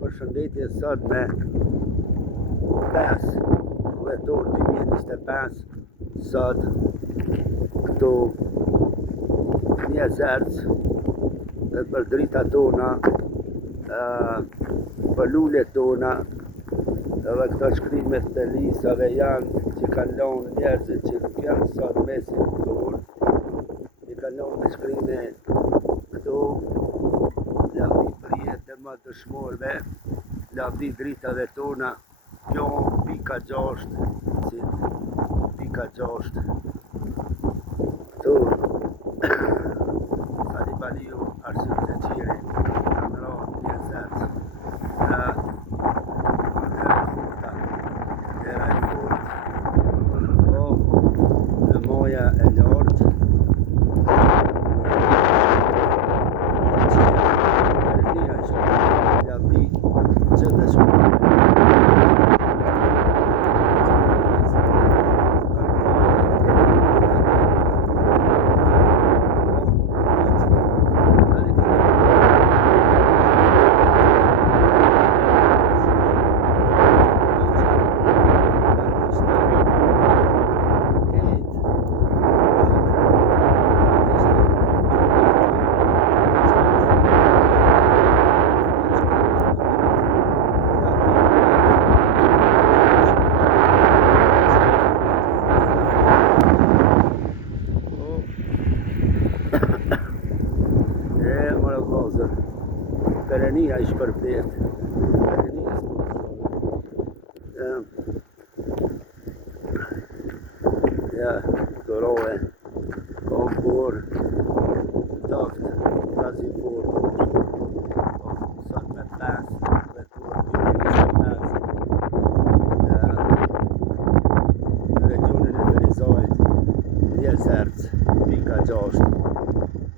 përshëndetje sot me 5 dhjetor 2025 sot këtu një zerc dhe për drita tona, për lullet tona edhe këto shkrimet të lisave janë që kanë lonë njerëzit që nuk janë sot mesin këtur, që kanë lonë me shkrime këtu, lavdi për jetë dhe më dëshmorve, lavdi dritave tona, kjo pika 6, si pika 6, këtu, Sali Baliu, Arsyet Zeqiri, kanë ronë një zerc, moja e lartë Perëndia është lavdi që dëshmorve Perëndia i shpërblet, Perëndia ja, kërohe, kompor, dokt, tazi por, sot me 5 dhjetor 2025 në regionin e Ferizajt, një zerc, pika 6.